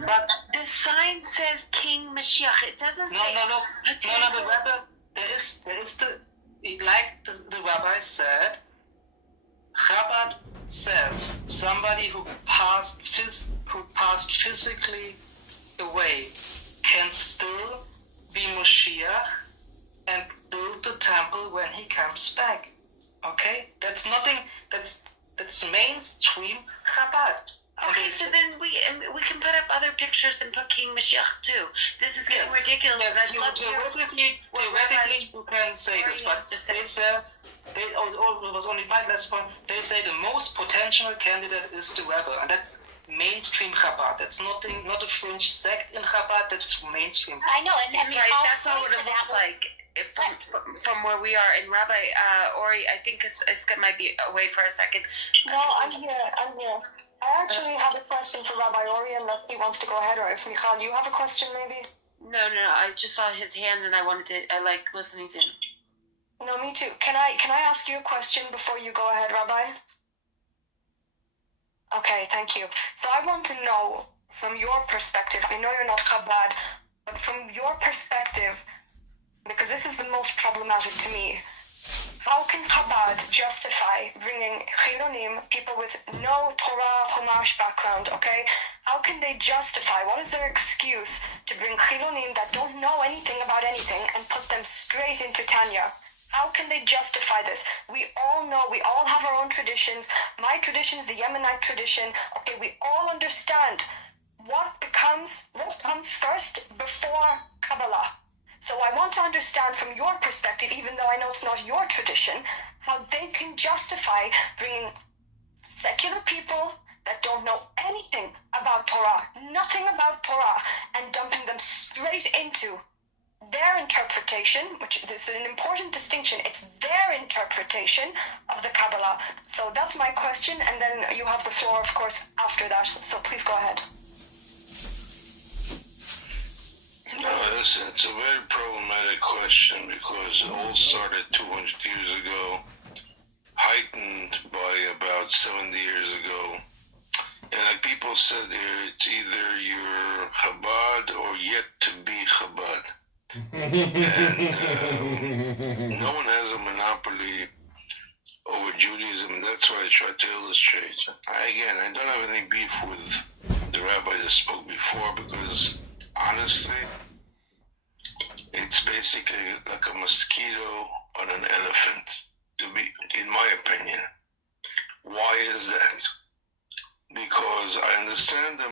But the sign says King Mashiach. It doesn't say no. potato. The rabbi, there is the like the rabbi said. Chabad says somebody who passed physically away can still be Moshiach and build the temple when he comes back. Okay, that's nothing. That's mainstream Chabad. Okay, so then we can put up other pictures and put King Mashiach too. This is getting ridiculous. Yes, theoretically, you can say this, but they said it was only my last point. They say the most potential candidate is the rebel, and that's mainstream Chabad. That's not a fringe sect in Chabad. That's mainstream. I know, and right, that's not what it looks like. From where we are, and Rabbi Ori, I think Iska might be away for a second. No, I'm here. I actually have a question for Rabbi Ori, unless he wants to go ahead, or if Michal, you have a question maybe? No, I just saw his hand and I like listening to him. No, me too. Can I ask you a question before you go ahead, Rabbi? Okay, thank you. So I want to know, from your perspective, I know you're not Chabad, but from your perspective, because this is the most problematic to me, how can Chabad justify bringing Chilonim, people with no Torah, Chumash background, okay? How can they justify, what is their excuse to bring Chilonim that don't know anything about anything and put them straight into Tanya? How can they justify this? We all know, we all have our own traditions. My tradition is the Yemenite tradition. Okay, we all understand what comes first before Kabbalah. So I want to understand from your perspective, even though I know it's not your tradition, how they can justify bringing secular people that don't know anything about Torah, nothing about Torah, and dumping them straight into their interpretation, which is an important distinction. It's their interpretation of the Kabbalah. So that's my question, and then you have the floor, of course, after that. So please go ahead. No, listen, it's a very problematic question because it all started 200 years ago, heightened by about 70 years ago. And like people said here, it's either you're Chabad or yet to be Chabad. And no one has a monopoly over Judaism, and that's what I try to illustrate. I don't have any beef with the rabbi that spoke before because honestly, it's basically like a mosquito on an elephant, in my opinion. Why is that? Because I understand them